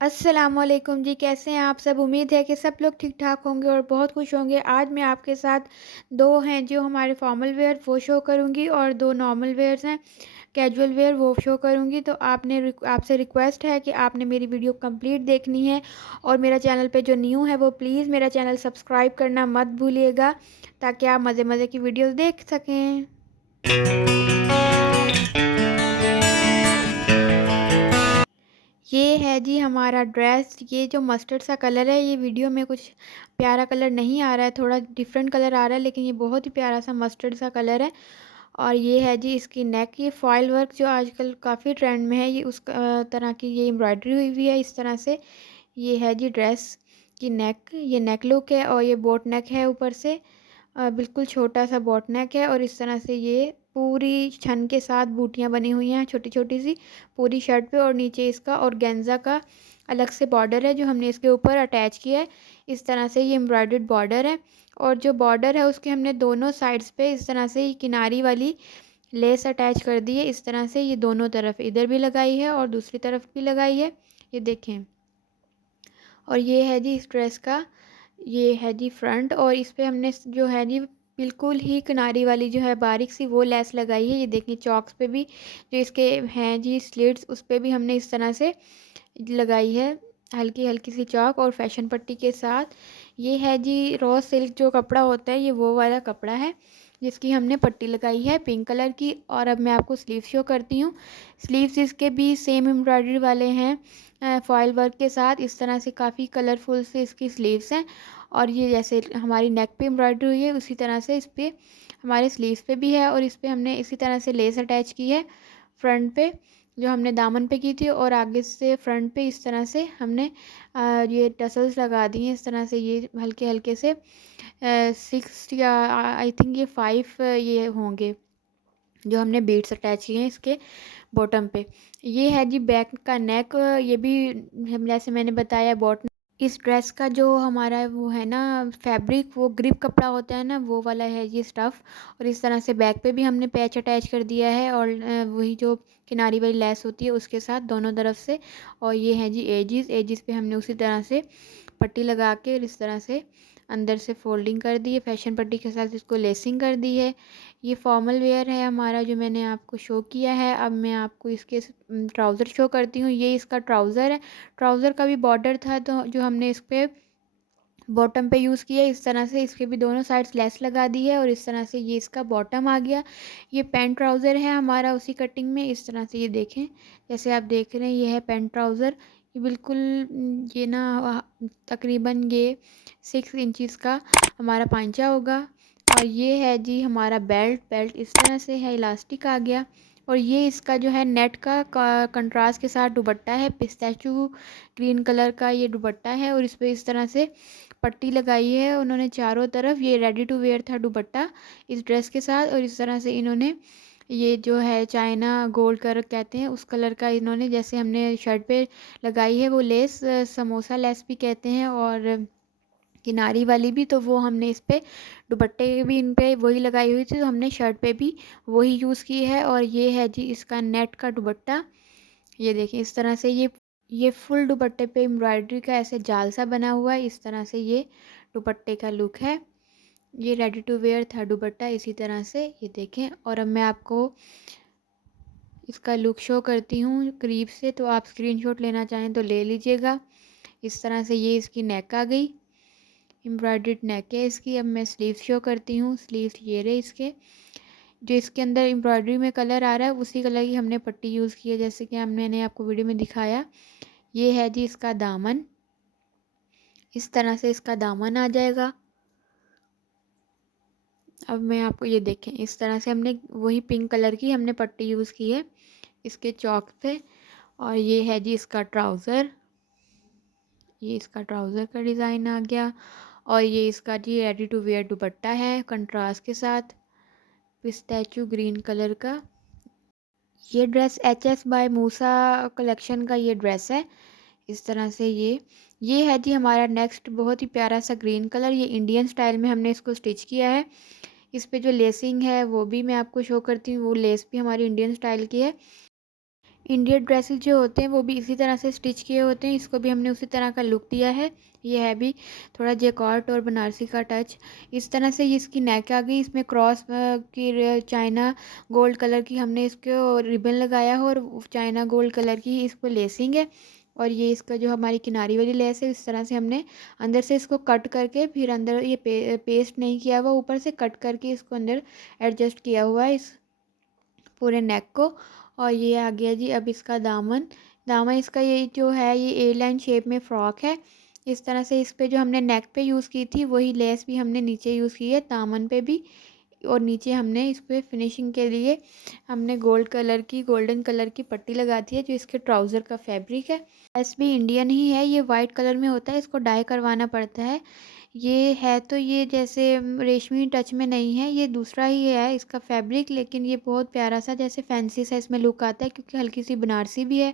अस्सलामुअलैकुम जी, कैसे हैं आप सब। उम्मीद है कि सब लोग ठीक ठाक होंगे और बहुत खुश होंगे। आज मैं आपके साथ दो हैं जो हमारे फॉर्मल वेयर वो शो करूंगी और दो नॉर्मल वेयर्स हैं कैजुअल वेयर वो शो करूंगी। तो आपसे रिक्वेस्ट है कि आपने मेरी वीडियो कंप्लीट देखनी है और मेरा चैनल पे जो न्यू है वो प्लीज़ मेरा चैनल सब्सक्राइब करना मत भूलिएगा ताकि आप मज़े मज़े की वीडियोज़ देख सकें। ये है जी हमारा ड्रेस। ये जो मस्टर्ड सा कलर है, ये वीडियो में कुछ प्यारा कलर नहीं आ रहा है, थोड़ा डिफरेंट कलर आ रहा है, लेकिन ये बहुत ही प्यारा सा मस्टर्ड सा कलर है। और ये है जी इसकी नेक। ये फॉयल वर्क जो आजकल काफ़ी ट्रेंड में है, ये उस तरह की ये एम्ब्रॉयडरी हुई हुई है इस तरह से। ये है जी ड्रेस की नेक। ये नेक लुक है और ये बोट नेक है ऊपर से। बिल्कुल छोटा सा बोट नेक है और इस तरह से ये पूरी छन के साथ बूटियाँ बनी हुई हैं छोटी छोटी सी पूरी शर्ट पे। और नीचे इसका ऑर्गेन्जा का अलग से बॉर्डर है जो हमने इसके ऊपर अटैच किया है। इस तरह से ये एम्ब्रॉयडर्ड बॉर्डर है और जो बॉर्डर है उसके हमने दोनों साइड्स पे इस तरह से ये किनारी वाली लेस अटैच कर दी है। इस तरह से ये दोनों तरफ इधर भी लगाई है और दूसरी तरफ भी लगाई है, ये देखें। और ये है जी इस ड्रेस का, ये है जी फ्रंट। और इस पे हमने जो है जी बिल्कुल ही किनारी वाली जो है बारीक सी वो लेस लगाई है। ये देखिए चॉक्स पे भी जो इसके हैं जी स्लिट्स उस पे भी हमने इस तरह से लगाई है, हल्की हल्की सी चॉक और फैशन पट्टी के साथ। ये है जी रॉ सिल्क जो कपड़ा होता है, ये वो वाला कपड़ा है जिसकी हमने पट्टी लगाई है पिंक कलर की। और अब मैं आपको स्लीव शो करती हूँ। स्लीव्स इसके भी सेम एम्ब्रॉयडरी वाले हैं फॉयल वर्क के साथ। इस तरह से काफ़ी कलरफुल से इसकी स्लीव्स हैं। और ये जैसे हमारी नेक पे एम्ब्रॉयडरी हुई है उसी तरह से इस पर हमारे स्लीव्स पे भी है। और इस पर हमने इसी तरह से लेस अटैच की है फ्रंट पे जो हमने दामन पे की थी। और आगे से फ्रंट पे इस तरह से हमने ये टसल्स लगा दिए हैं इस तरह से। ये हल्के हल्के से 6 या आई थिंक ये 5 ये होंगे जो हमने बीड्स अटैच किए हैं इसके बॉटम पे। ये है जी बैक का नेक। ये भी हम जैसे मैंने बताया बॉट। इस ड्रेस का जो हमारा वो है ना फैब्रिक, वो ग्रिप कपड़ा होता है ना, वो वाला है ये स्टफ़। और इस तरह से बैक पे भी हमने पैच अटैच कर दिया है और वही जो किनारी वाली लेस होती है उसके साथ दोनों तरफ से। और ये है जी एजिस। एजिस पे हमने उसी तरह से पट्टी लगा के इस तरह से अंदर से फोल्डिंग कर दी है, फैशन पट्टी के साथ इसको लेसिंग कर दी है। ये फॉर्मल वेयर है हमारा जो मैंने आपको शो किया है। अब मैं आपको इसके ट्राउज़र शो करती हूँ। ये इसका ट्राउज़र है। ट्राउज़र का भी बॉर्डर था तो जो हमने इस पर बॉटम पे यूज़ किया इस तरह से। इसके भी दोनों साइड्स लेस लगा दी है और इस तरह से ये इसका बॉटम आ गया। ये पैंट ट्राउज़र है हमारा उसी कटिंग में। इस तरह से ये देखें, जैसे आप देख रहे हैं ये है पैंट ट्राउज़र। ये बिल्कुल ये ना तकरीबन ये 6 इंचज़ का हमारा पांचा होगा। और ये है जी हमारा बेल्ट। बेल्ट इस तरह से है, इलास्टिक आ गया। और ये इसका जो है नेट का कंट्रास्ट के साथ दुपट्टा है, पिस्ताचू ग्रीन कलर का ये दुपट्टा है। और इस पर इस तरह से पट्टी लगाई है उन्होंने चारों तरफ। ये रेडी टू वेयर था दुपट्टा इस ड्रेस के साथ। और इस तरह से इन्होंने ये जो है चाइना गोल्ड कलर कहते हैं उस कलर का इन्होंने जैसे हमने शर्ट पे लगाई है वो लेस, समोसा लेस भी कहते हैं और किनारी वाली भी, तो वो हमने इस पे दुपट्टे भी इन पे वही लगाई हुई थी तो हमने शर्ट पे भी वही यूज़ की है। और ये है जी इसका नेट का दुपट्टा। ये देखिए इस तरह से ये फुल दुपट्टे पे एम्ब्रॉयडरी का ऐसे जाल सा बना हुआ है। इस तरह से ये दुपट्टे का लुक है। ये रेडी टू वेयर था दुपट्टा इसी तरह से, ये देखें। और अब मैं आपको इसका लुक शो करती हूँ करीब से, तो आप स्क्रीनशॉट लेना चाहें तो ले लीजिएगा। इस तरह से ये इसकी नेक आ गई, एम्ब्रॉयडर्ड नेक है इसकी। अब मैं स्लीव शो करती हूँ। स्लीव ये रहे इसके, जो इसके अंदर एम्ब्रॉयडरी में कलर आ रहा है उसी कलर की हमने पट्टी यूज़ की है जैसे कि मैंने आपको वीडियो में दिखाया। ये है जी इसका दामन। इस तरह से इसका दामन आ जाएगा। अब मैं आपको ये देखें इस तरह से हमने वही पिंक कलर की हमने पट्टी यूज़ की है इसके चौक पे। और ये है जी इसका ट्राउज़र। ये इसका ट्राउज़र का डिज़ाइन आ गया। और ये इसका जी रेडी टू वेयर दुपट्टा है कंट्रास्ट के साथ, पिस्ताचू ग्रीन कलर का। ये ड्रेस एच.एस. बाय मूसा कलेक्शन का ये ड्रेस है। इस तरह से ये है जी हमारा नेक्स्ट बहुत ही प्यारा सा ग्रीन कलर। ये इंडियन स्टाइल में हमने इसको स्टिच किया है। इस पे जो लेसिंग है वो भी मैं आपको शो करती हूँ। वो लेस भी हमारी इंडियन स्टाइल की है। इंडियन ड्रेसेस जो होते हैं वो भी इसी तरह से स्टिच किए होते हैं। इसको भी हमने उसी तरह का लुक दिया है। ये है भी थोड़ा जैकार्ड और बनारसी का टच। इस तरह से ये इसकी नेक आ गई। इसमें क्रॉस की चाइना गोल्ड कलर की हमने इसको रिबन लगाया है और चाइना गोल्ड कलर की इस पर लेसिंग है। और ये इसका जो हमारी किनारी वाली लेस है, इस तरह से हमने अंदर से इसको कट करके फिर अंदर ये पेस्ट नहीं किया हुआ, ऊपर से कट करके इसको अंदर एडजस्ट किया हुआ है इस पूरे नेक को। और ये आ गया जी अब इसका दामन। दामन इसका ये जो है ये ए लाइन शेप में फ़्रॉक है। इस तरह से इस पे जो हमने नेक पे यूज़ की थी वही लेस भी हमने नीचे यूज़ की है दामन पे भी। और नीचे हमने इस पे फिनिशिंग के लिए हमने गोल्डन कलर की पट्टी लगा दी है जो इसके ट्राउज़र का फैब्रिक है। ड्रेस भी इंडियन ही है, ये वाइट कलर में होता है, इसको डाई करवाना पड़ता है। ये है तो ये जैसे रेशमी टच में नहीं है, ये दूसरा ही है इसका फैब्रिक, लेकिन ये बहुत प्यारा सा जैसे फैंसी सा इसमें लुक आता है क्योंकि हल्की सी बनारसी भी है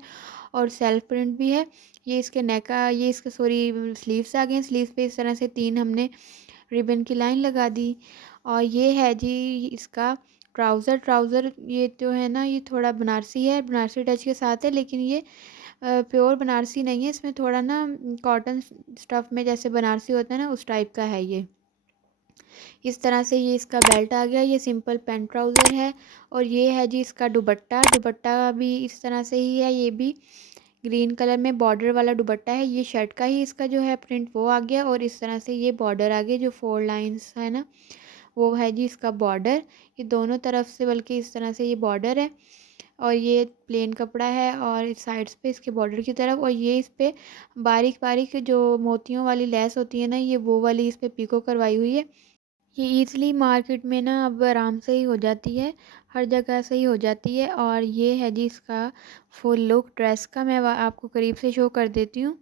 और सेल्फ प्रिंट भी है। ये इसके नेक का ये इसके सॉरी स्लीव्स आ गए हैं। स्लीव्स पे इस तरह से 3 हमने रिबन की लाइन लगा दी। और ये है जी इसका ट्राउज़र। ट्राउज़र ये जो है ना ये थोड़ा बनारसी है, बनारसी टच के साथ है, लेकिन ये प्योर बनारसी नहीं है। इसमें थोड़ा ना कॉटन स्टफ़ में जैसे बनारसी होता है ना उस टाइप का है ये। इस तरह से ये इसका बेल्ट आ गया। ये सिंपल पैंट ट्राउज़र है। और ये है जी इसका दुपट्टा। दुपट्टा भी इस तरह से ही है, ये भी ग्रीन कलर में बॉर्डर वाला दुपट्टा है। ये शर्ट का ही इसका जो है प्रिंट वो आ गया और इस तरह से ये बॉर्डर आ गया जो 4 लाइंस है ना वो है जी इसका बॉर्डर। ये दोनों तरफ से बल्कि इस तरह से ये बॉर्डर है। और ये प्लेन कपड़ा है और इस साइड्स पे इसके बॉर्डर की तरफ। और ये इस पे बारीक बारीक जो मोतियों वाली लेस होती है ना ये वो वाली इस पे पिको करवाई हुई है। ये ईज़िली मार्केट में ना अब आराम से ही हो जाती है, हर जगह से ही हो जाती है। और ये है जी इसका फुल लुक ड्रेस का। मैं आपको करीब से शो कर देती हूँ।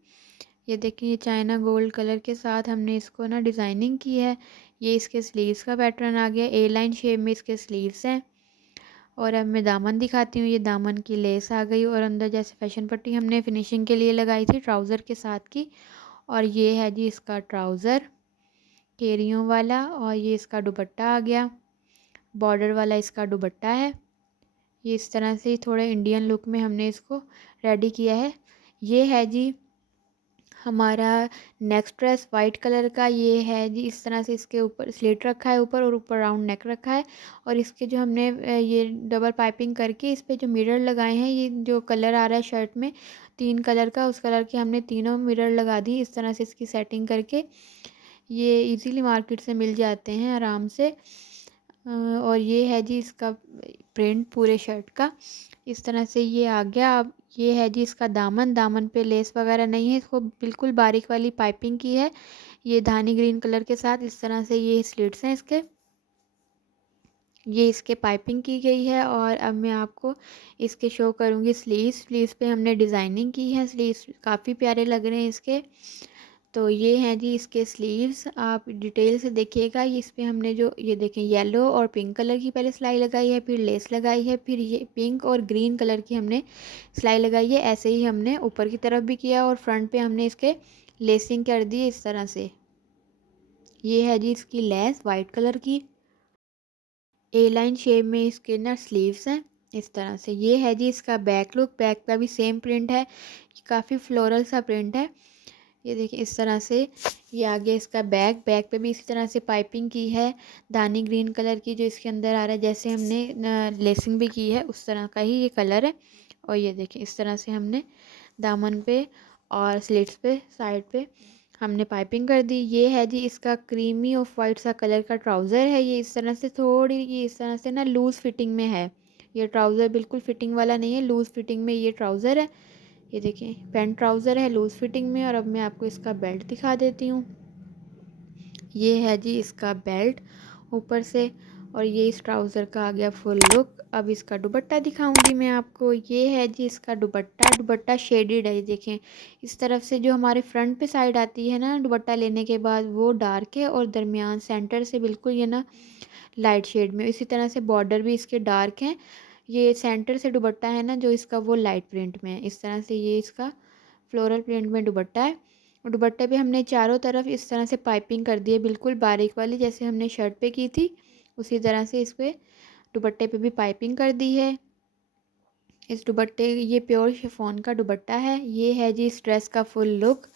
ये देखिए ये चाइना गोल्ड कलर के साथ हमने इसको ना डिज़ाइनिंग की है। ये इसके स्लीव्स का पैटर्न आ गया, ए लाइन शेप में इसके स्लीव्स हैं। और अब मैं दामन दिखाती हूँ। ये दामन की लेस आ गई और अंदर जैसे फैशन पट्टी हमने फिनिशिंग के लिए लगाई थी ट्राउज़र के साथ की। और ये है जी इसका ट्राउज़र केरियों वाला। और ये इसका दुपट्टा आ गया, बॉर्डर वाला इसका दुपट्टा है। ये इस तरह से थोड़े इंडियन लुक में हमने इसको रेडी किया है। ये है जी हमारा नेक्स्ट ड्रेस वाइट कलर का। ये है जी इस तरह से इसके ऊपर स्लिट रखा है ऊपर और ऊपर राउंड नेक रखा है। और इसके जो हमने ये डबल पाइपिंग करके इस पे जो मिरर लगाए हैं, ये जो कलर आ रहा है शर्ट में 3 कलर का, उस कलर के हमने तीनों मिरर लगा दी इस तरह से इसकी सेटिंग करके। ये इजीली मार्केट से मिल जाते हैं आराम से। और ये है जी इसका प्रिंट पूरे शर्ट का। इस तरह से ये आ गया। अब ये है जी इसका दामन। दामन पे लेस वगैरह नहीं है, इसको बिल्कुल बारीक वाली पाइपिंग की है। ये धानी ग्रीन कलर के साथ इस तरह से ये स्लिट्स हैं इसके, ये इसके पाइपिंग की गई है। और अब मैं आपको इसके शो करूँगी स्लीव्स। स्लीव्स पे हमने डिज़ाइनिंग की है, स्लीव्स काफ़ी प्यारे लग रहे हैं इसके। तो ये हैं जी इसके स्लीव्स, आप डिटेल से देखिएगा। इस पे हमने जो ये देखें येलो और पिंक कलर की पहले सिलाई लगाई है, फिर लेस लगाई है, फिर ये पिंक और ग्रीन कलर की हमने सिलाई लगाई है। ऐसे ही हमने ऊपर की तरफ भी किया और फ्रंट पे हमने इसके लेसिंग कर दी इस तरह से। ये है जी इसकी लेस वाइट कलर की, ए लाइन शेप में इसके ना स्लीव्स हैं इस तरह से। ये है जी इसका बैक लुक। बैक का भी सेम प्रिंट है, काफ़ी फ्लोरल सा प्रिंट है। ये देखिए इस तरह से ये आगे इसका बैक। बैक पे भी इसी तरह से पाइपिंग की है दानी ग्रीन कलर की जो इसके अंदर आ रहा है, जैसे हमने लेसिंग भी की है उस तरह का ही ये कलर है। और ये देखिए इस तरह से हमने दामन पे और स्लिट्स पे साइड पे हमने पाइपिंग कर दी। ये है जी इसका क्रीमी ऑफ वाइट सा कलर का ट्राउज़र है। ये इस तरह से थोड़ी ये इस तरह से ना लूज़ फिटिंग में है। ये ट्राउज़र बिल्कुल फिटिंग वाला नहीं है, लूज़ फिटिंग में ये ट्राउज़र है। ये देखिए पैंट ट्राउज़र है लूज़ फिटिंग में। और अब मैं आपको इसका बेल्ट दिखा देती हूँ। ये है जी इसका बेल्ट ऊपर से। और ये इस ट्राउज़र का आ गया फुल लुक। अब इसका दुपट्टा दिखाऊंगी मैं आपको। ये है जी इसका दुपट्टा। दुपट्टा शेडेड है, ये देखें इस तरफ से जो हमारे फ्रंट पे साइड आती है ना दुपट्टा लेने के बाद वो डार्क है और दरमियान सेंटर से बिल्कुल ये ना लाइट शेड में। इसी तरह से बॉर्डर भी इसके डार्क हैं। ये सेंटर से दुपट्टा है ना जो इसका वो लाइट प्रिंट में है। इस तरह से ये इसका फ्लोरल प्रिंट में दुपट्टा है। और दुपट्टे पे हमने चारों तरफ इस तरह से पाइपिंग कर दी है बिल्कुल बारीक वाली, जैसे हमने शर्ट पे की थी उसी तरह से इस पर दुपट्टे पे भी पाइपिंग कर दी है। इस दुपट्टे, ये प्योर शिफॉन का दुपट्टा है। ये है जी इस ड्रेस का फुल लुक।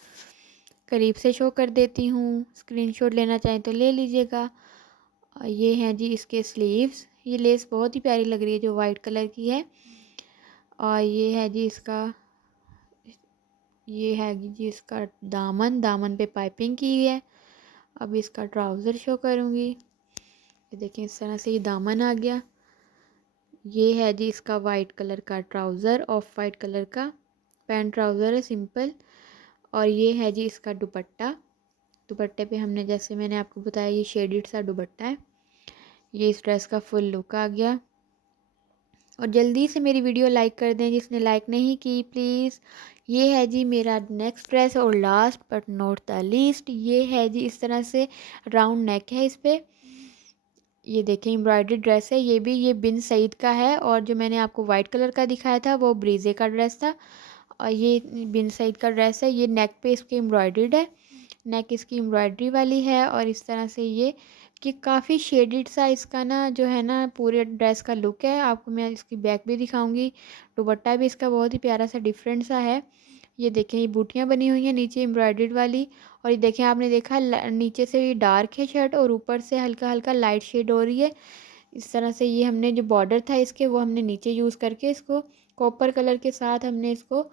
करीब से शो कर देती हूँ, स्क्रीनशॉट लेना चाहें तो ले लीजिएगा। ये हैं जी इसके स्लीव्स। ये लेस बहुत ही प्यारी लग रही है जो वाइट कलर की है। और ये है जी इसका, ये है जी इसका दामन। दामन पे पाइपिंग की हुई है। अब इसका ट्राउज़र शो करूँगी। ये देखें इस तरह से ये दामन आ गया। ये है जी इसका वाइट कलर का ट्राउज़र, ऑफ वाइट कलर का पैंट ट्राउज़र है सिंपल। और ये है जी इसका दुपट्टा। दुपट्टे पे हमने, जैसे मैंने आपको बताया, ये शेडेड सा दुपट्टा है। ये इस ड्रेस का फुल लुक आ गया। और जल्दी से मेरी वीडियो लाइक कर दें जिसने लाइक नहीं की प्लीज़। ये है जी मेरा नेक्स्ट ड्रेस, और last but not the least, ये है जी इस तरह से राउंड नेक है इस पर। ये देखें एम्ब्रॉयडरी ड्रेस है ये भी। ये बिन सईद का है, और जो मैंने आपको वाइट कलर का दिखाया था वो ब्रीजे का ड्रेस था। और ये बिन सईद का ड्रेस है। ये नेक पे इसके एम्ब्रॉयडर्ड है, नेक इसकी एम्ब्रॉयडरी वाली है। और इस तरह से ये कि काफ़ी शेडेड सा इसका ना जो है ना पूरे ड्रेस का लुक है। आपको मैं इसकी बैक भी दिखाऊंगी। दुपट्टा भी इसका बहुत ही प्यारा सा डिफरेंट सा है। ये देखें ये बूटियाँ बनी हुई हैं नीचे एम्ब्रॉयडर्ड वाली। और ये देखें आपने देखा नीचे से ये डार्क है शर्ट और ऊपर से हल्का हल्का लाइट शेड हो रही है। इस तरह से ये हमने जो बॉर्डर था इसके वो हमने नीचे यूज़ करके इसको कॉपर कलर के साथ हमने इसको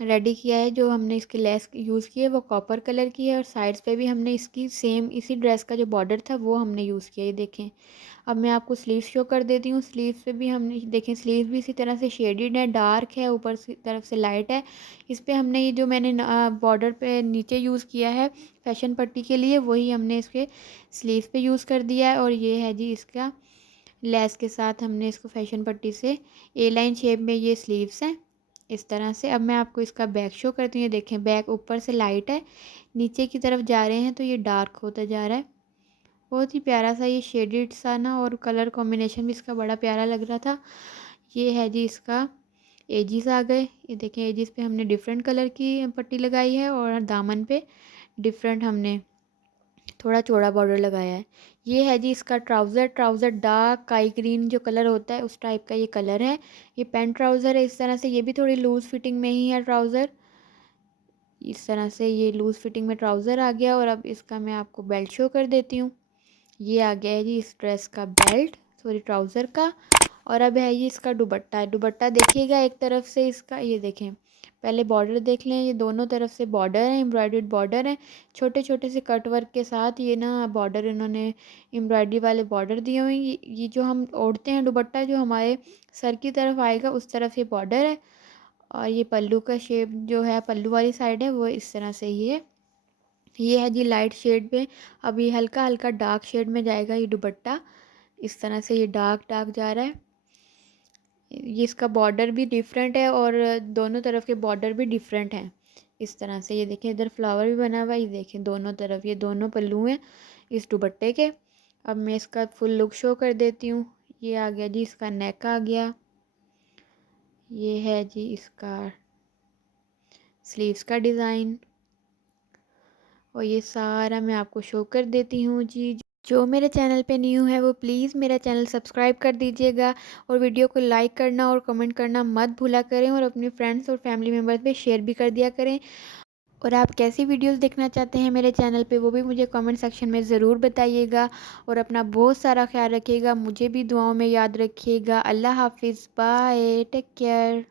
रेडी किया है। जो हमने इसकी लेस यूज़ की है वो कॉपर कलर की है, और साइड्स पे भी हमने इसकी सेम इसी ड्रेस का जो बॉर्डर था वो हमने यूज़ किया है। ये देखें। अब मैं आपको स्लीव्स शो कर देती हूँ। स्लीव्स पे भी हमने देखें, स्लीव्स भी इसी तरह से शेडेड है, डार्क है, ऊपर की तरफ से लाइट है। इस पे हमने ये जो मैंने बॉर्डर पे नीचे यूज़ किया है फैशन पट्टी के लिए, वही हमने इसके स्लीव्स पे यूज़ कर दिया है। और ये है जी इसका लेस के साथ हमने इसको फैशन पट्टी से ए लाइन शेप में ये स्लीव्स हैं इस तरह से। अब मैं आपको इसका बैक शो करती हूँ। ये देखें बैक ऊपर से लाइट है, नीचे की तरफ जा रहे हैं तो ये डार्क होता जा रहा है। बहुत ही प्यारा सा ये शेडेड सा ना, और कलर कॉम्बिनेशन भी इसका बड़ा प्यारा लग रहा था। ये है जी इसका एजिस आ गए। ये देखें एजिस पे हमने डिफरेंट कलर की पट्टी लगाई है, और दामन पे डिफरेंट हमने थोड़ा चौड़ा बॉर्डर लगाया है। ये है जी इसका ट्राउज़र। ट्राउज़र डार्क काई ग्रीन जो कलर होता है उस टाइप का ये कलर है। ये पैंट ट्राउज़र है इस तरह से। ये भी थोड़ी लूज़ फिटिंग में ही है ट्राउज़र। इस तरह से ये लूज़ फिटिंग में ट्राउज़र आ गया। और अब इसका मैं आपको बेल्ट शो कर देती हूँ। ये आ गया है जी इस ड्रेस का बेल्ट, सॉरी ट्राउज़र का। और अब है ये इसका दुपट्टा। दुपट्टा देखिएगा एक तरफ से इसका, ये देखें पहले बॉर्डर देख लें। ये दोनों तरफ से बॉर्डर है, एम्ब्रॉयडर्ड बॉर्डर है, छोटे छोटे से कट वर्क के साथ। ये ना बॉर्डर इन्होंने एम्ब्रॉयडरी वाले बॉर्डर दिए हुए हैं। ये जो हम ओढ़ते हैं दुपट्टा जो हमारे सर की तरफ आएगा उस तरफ ये बॉर्डर है। और ये पल्लू का शेप जो है, पल्लू वाली साइड है वो इस तरह से ही है। ये है जी लाइट शेड में। अभी हल्का हल्का डार्क शेड में जाएगा ये दुपट्टा। इस तरह से ये डार्क डार्क जा रहा है। ये इसका बॉर्डर भी डिफरेंट है, और दोनों तरफ के बॉर्डर भी डिफरेंट हैं। इस तरह से ये देखें इधर फ्लावर भी बना हुआ है। ये देखें दोनों तरफ ये दोनों पल्लू हैं इस दुपट्टे के। अब मैं इसका फुल लुक शो कर देती हूँ। ये आ गया जी इसका नेक आ गया। ये है जी इसका स्लीव्स का डिज़ाइन। और ये सारा मैं आपको शो कर देती हूँ जी। जो मेरे चैनल पे न्यू है वो प्लीज़ मेरा चैनल सब्सक्राइब कर दीजिएगा, और वीडियो को लाइक करना और कमेंट करना मत भूला करें, और अपने फ्रेंड्स और फैमिली मेम्बर्स पे शेयर भी कर दिया करें। और आप कैसी वीडियोस देखना चाहते हैं मेरे चैनल पे वो भी मुझे कमेंट सेक्शन में ज़रूर बताइएगा। और अपना बहुत सारा ख्याल रखिएगा, मुझे भी दुआओं में याद रखिएगा। अल्लाह हाफिज़, बाय, टेक केयर।